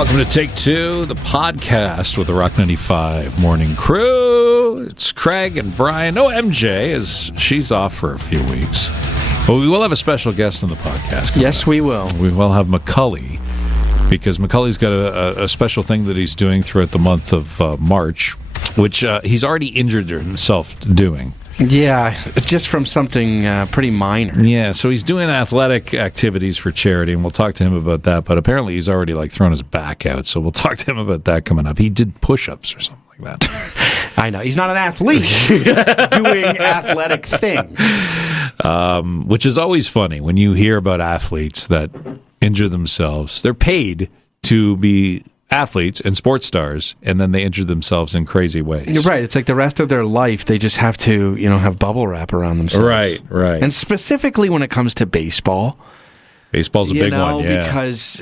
Welcome to Take Two, the podcast with the Rock 95 morning crew. It's Craig and Brian. No MJ, as she's off for a few weeks. But we will have a special guest on the podcast. Yes, we will. We will have Macaulay, because Macaulay's got a special thing that he's doing throughout the month of March, which he's already injured himself doing. Yeah, just from something pretty minor. Yeah, so he's doing athletic activities for charity, and we'll talk to him about that. But apparently he's already thrown his back out, so we'll talk to him about that coming up. He did push-ups or something like that. I know. He's not an athlete doing athletic things. Which is always funny when you hear about athletes that injure themselves. They're paid to be athletes and sports stars, and then they injure themselves in crazy ways. You're right. It's like the rest of their life, they just have to, have bubble wrap around themselves. Right. And specifically when it comes to baseball. Baseball's a big one, yeah. Because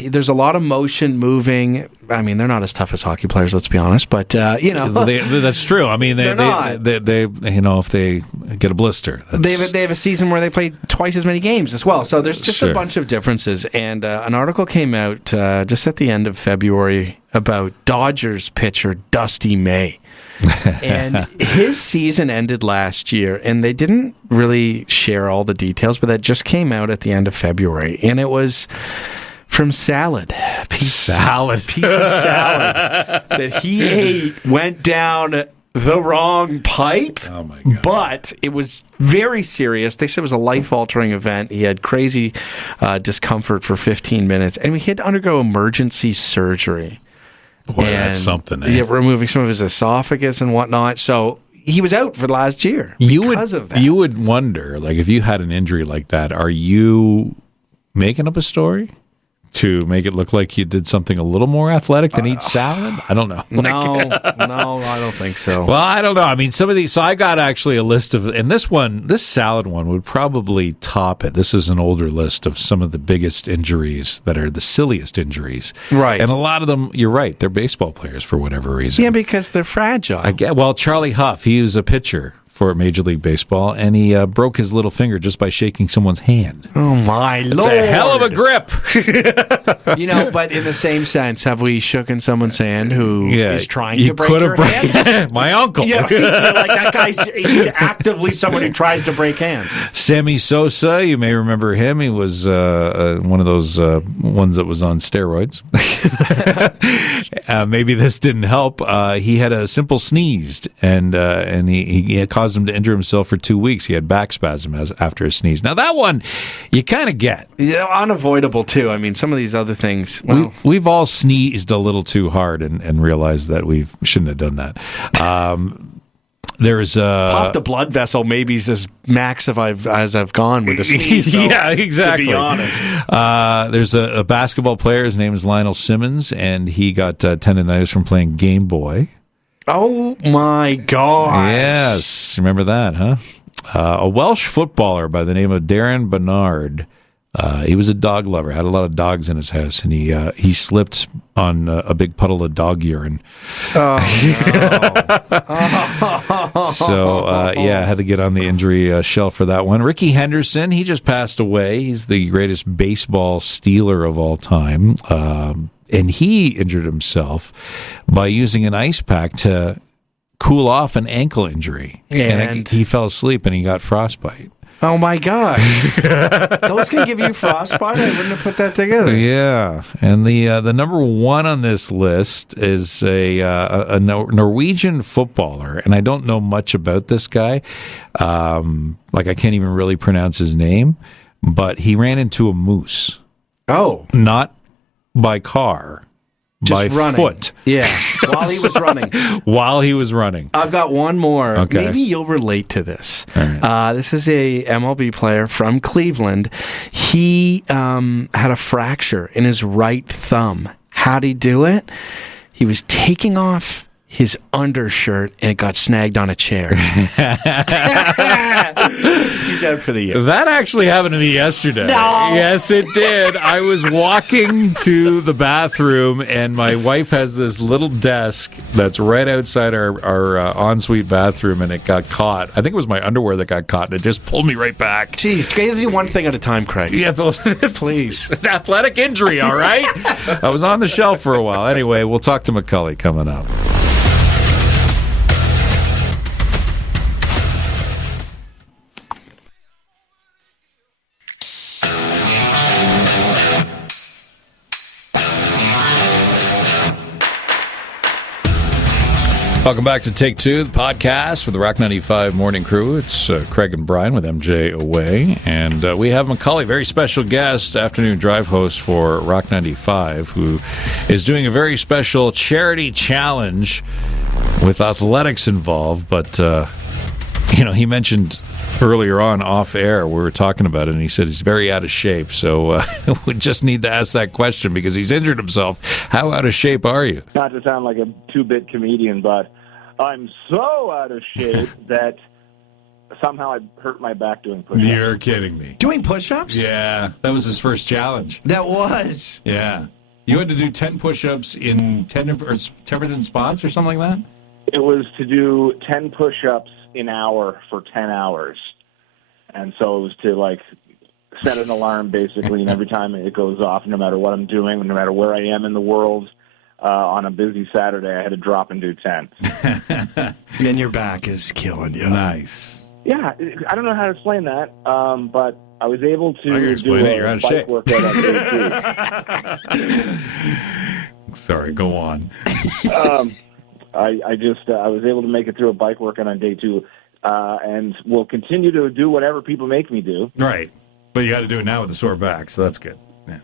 there's a lot of motion moving. I mean, they're not as tough as hockey players, let's be honest, but, that's true. I mean, they if they get a blister. They have a season where they play twice as many games as well. So there's just a bunch of differences. And an article came out just at the end of February about Dodgers pitcher Dusty May. And his season ended last year, and they didn't really share all the details, but that just came out at the end of February, and it was from salad. Piece of salad that he ate went down the wrong pipe. Oh my God. But it was very serious. They said it was a life-altering event. He had crazy discomfort for 15 minutes, and he had to undergo emergency surgery. Boy, that's something, eh? Yeah, removing some of his esophagus and whatnot. So he was out for the last year because of that. You would wonder, if you had an injury like that, are you making up a story to make it look like you did something a little more athletic than eat salad? I don't know. No, I don't think so. Well, I don't know. I mean, some of these. So I got actually a list of, and this salad one would probably top it. This is an older list of some of the biggest injuries that are the silliest injuries. Right. And a lot of them, you're right, they're baseball players for whatever reason. Yeah, because they're fragile. Well, Charlie Huff, he was a pitcher for Major League Baseball, and he broke his little finger just by shaking someone's hand. Oh, my Lord. It's a hell of a grip. But in the same sense, have we shooken someone's hand who is trying to break your hand? My uncle. Yeah, that guy's he's actively someone who tries to break hands. Sammy Sosa, you may remember him. He was one of those ones that was on steroids. Maybe this didn't help. He had a simple sneeze, and he caused him to injure himself for 2 weeks. He had back spasm after a sneeze. Now that one, you kind of get. Yeah, unavoidable too. I mean, some of these other things. Well, we've all sneezed a little too hard and realized that we shouldn't have done that. There's popped a blood vessel. Maybe as max as I've gone with the sneeze. Though, yeah, exactly. To be honest, there's a basketball player. His name is Lionel Simmons, and he got tendonitis from playing Game Boy. Oh my God! Yes, remember that, huh? A Welsh footballer by the name of Darren Bernard. He was a dog lover, had a lot of dogs in his house, and he slipped on a big puddle of dog urine. Oh, no. So, had to get on the injury shelf for that one. Ricky Henderson, he just passed away. He's the greatest baseball stealer of all time. And he injured himself by using an ice pack to cool off an ankle injury. And he fell asleep and he got frostbite. Oh my God! Those can give you frostbite. I wouldn't have put that together. Yeah, and the number one on this list is a Norwegian footballer, and I don't know much about this guy. I can't even really pronounce his name, but he ran into a moose. Oh, not by car. Just by running. Foot. Yeah, while he was running. While he was running. I've got one more. Okay. Maybe you'll relate to this. All right. This is a MLB player from Cleveland. He had a fracture in his right thumb. How'd he do it? He was taking off his undershirt and it got snagged on a chair. He's out for the year. That actually happened to me yesterday. No. Yes, it did. I was walking to the bathroom, and my wife has this little desk that's right outside our ensuite bathroom, and it got caught. I think it was my underwear that got caught, and it just pulled me right back. Jeez, can you do one thing at a time, Craig? Yeah, Please. An athletic injury, all right? I was on the shelf for a while. Anyway, we'll talk to McCully coming up. Welcome back to Take Two, the podcast with the Rock 95 Morning Crew. It's Craig and Brian with MJ away. And we have McCully, very special guest, afternoon drive host for Rock 95, who is doing a very special charity challenge with athletics involved. But, he mentioned earlier on off air, we were talking about it, and he said he's very out of shape. So we just need to ask that question because he's injured himself. How out of shape are you? Not to sound like a two-bit comedian, but I'm so out of shape that somehow I hurt my back doing push-ups. You're kidding me. Doing push-ups? Yeah, that was his first challenge. That was. Yeah. You had to do 10 push-ups in 10 different spots or something like that? It was to do 10 push-ups an hour for 10 hours. And so it was to, set an alarm, basically, and every time it goes off, no matter what I'm doing, no matter where I am in the world, on a busy Saturday, I had to drop and do 10. Then your back is killing you. Nice. Yeah, I don't know how to explain that, but I was able to do You're out a of bike shape. workout on day 2. Sorry, go on. I was able to make it through a bike workout on day 2, and will continue to do whatever people make me do. Right. But you got to do it now with a sore back, so that's good. Yeah.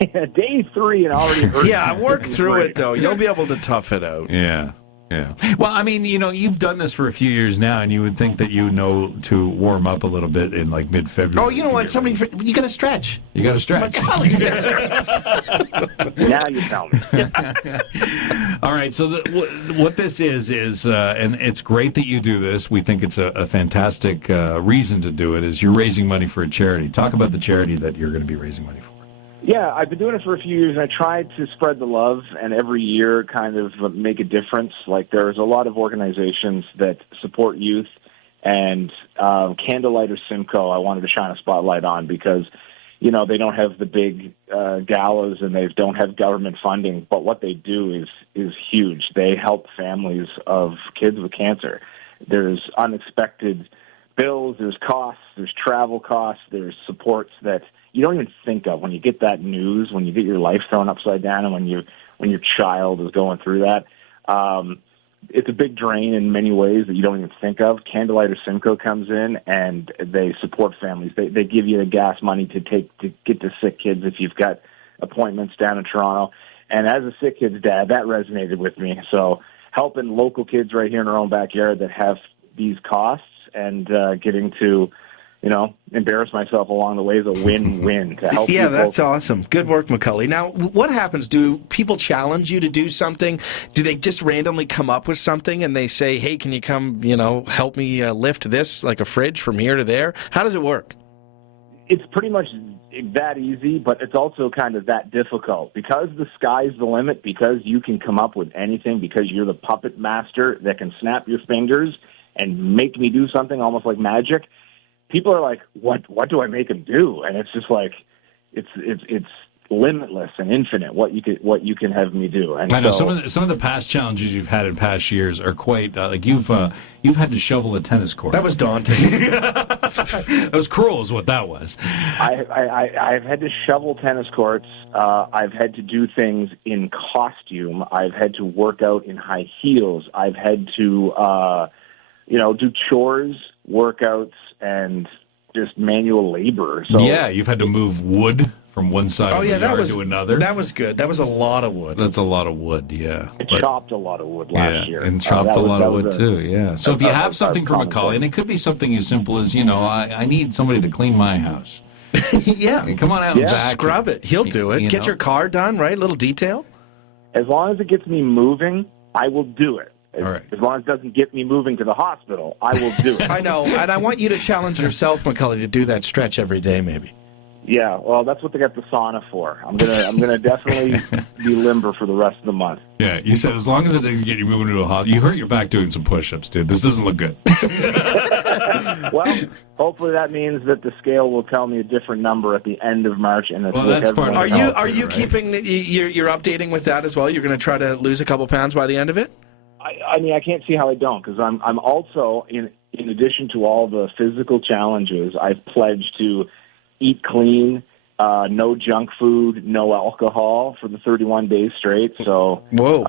Day 3 and already hurt. Yeah, work through it, though. You'll be able to tough it out. Yeah. Yeah. Well, I mean, you've done this for a few years now, and you would think that you know to warm up a little bit in mid-February. Oh, you know what? You got to stretch. You got to stretch. Now you tell me. All right. So what this is, and it's great that you do this. We think it's a fantastic reason to do it. Is you're raising money for a charity. Talk about the charity that you're going to be raising money for. Yeah, I've been doing it for a few years, and I tried to spread the love and every year kind of make a difference. There's a lot of organizations that support youth, and Candlelight or Simcoe I wanted to shine a spotlight on because, they don't have the big galas and they don't have government funding, but what they do is huge. They help families of kids with cancer. There's unexpected bills, there's costs, there's travel costs, there's supports that you don't even think of when you get that news, when you get your life thrown upside down, and when your child is going through that. It's a big drain in many ways that you don't even think of. Candlelight or Simcoe comes in and they support families. They give you the gas money to get to sick kids if you've got appointments down in Toronto. And as a sick kid's dad, that resonated with me. So helping local kids right here in our own backyard that have these costs and getting to embarrass myself along the way is a win-win to help Yeah, people. that's awesome. Good work, McCully. Now, what happens? Do people challenge you to do something? Do they just randomly come up with something and they say, hey, can you come, help me lift this, like a fridge from here to there? How does it work? It's pretty much that easy, but it's also kind of that difficult because the sky's the limit, because you can come up with anything, because you're the puppet master that can snap your fingers and make me do something almost like magic. People are like, what do I make them do? And it's just like, it's limitless and infinite what you can have me do. And I know some of the past challenges you've had in past years are quite you've had to shovel a tennis court. That was daunting. That was cruel, is what that was. I've had to shovel tennis courts. I've had to do things in costume. I've had to work out in high heels. I've had to do chores, workouts, and just manual labor. So yeah, you've had to move wood from one side of the yard to another. That was good. That was a lot of wood. That's a lot of wood, yeah. I chopped a lot of wood last year. And chopped a lot of wood too, yeah. So if you have something for McCully, and it could be something as simple as, I need somebody to clean my house. Yeah. And come on out and vacuum. Scrub it. He'll do it. Get your car done, right? Little detail. As long as it gets me moving, I will do it. All right. As long as it doesn't get me moving to the hospital, I will do it. I know, and I want you to challenge yourself, McCully, to do that stretch every day, maybe. Yeah, well, that's what they got the sauna for. I'm gonna definitely be limber for the rest of the month. Yeah, you said as long as it doesn't get you moving to a hospital. You hurt your back doing some push-ups, dude. This doesn't look good. Well, hopefully that means that the scale will tell me a different number at the end of March. And that's part of Are it. you Right? keeping you're updating with that as well? You're going to try to lose a couple pounds by the end of it? I mean, I can't see how I don't, because I'm also in addition to all the physical challenges, I've pledged to eat clean, no junk food, no alcohol for the 31 days straight. So, whoa.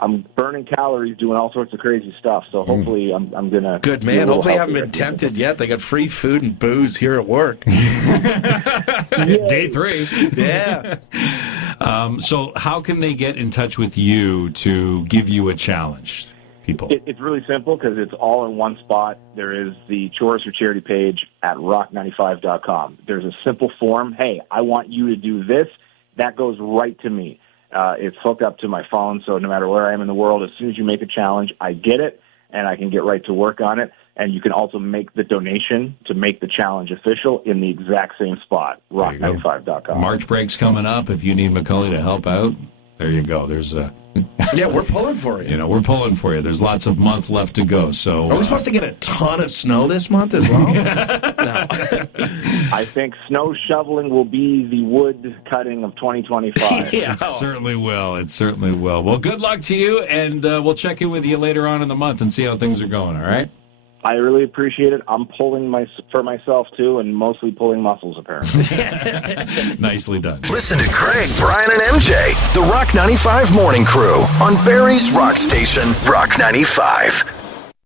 I'm burning calories, doing all sorts of crazy stuff. So hopefully I'm going to... Good man. Hopefully you haven't been tempted yet. They got free food and booze here at work. Day 3. Yeah. So how can they get in touch with you to give you a challenge, people? It's really simple because it's all in one spot. There is the Chores for Charity page at rock95.com. There's a simple form. Hey, I want you to do this. That goes right to me. It's hooked up to my phone, so no matter where I am in the world, as soon as you make a challenge, I get it, and I can get right to work on it. And you can also make the donation to make the challenge official in the exact same spot, rock95.com. March break's coming up. If you need McCully to help out, there you go. There's a... Yeah, we're pulling for you. We're pulling for you. There's lots of month left to go. So are we supposed to get a ton of snow this month as well? No. I think snow shoveling will be the wood cutting of 2025. Yeah. It certainly will. It certainly will. Well, good luck to you, and we'll check in with you later on in the month and see how things are going, all right? I really appreciate it. I'm pulling for myself, too, and mostly pulling muscles, apparently. Nicely done. Listen to Craig, Brian, and MJ, the Rock 95 Morning Crew on Barrie's Rock Station, Rock 95.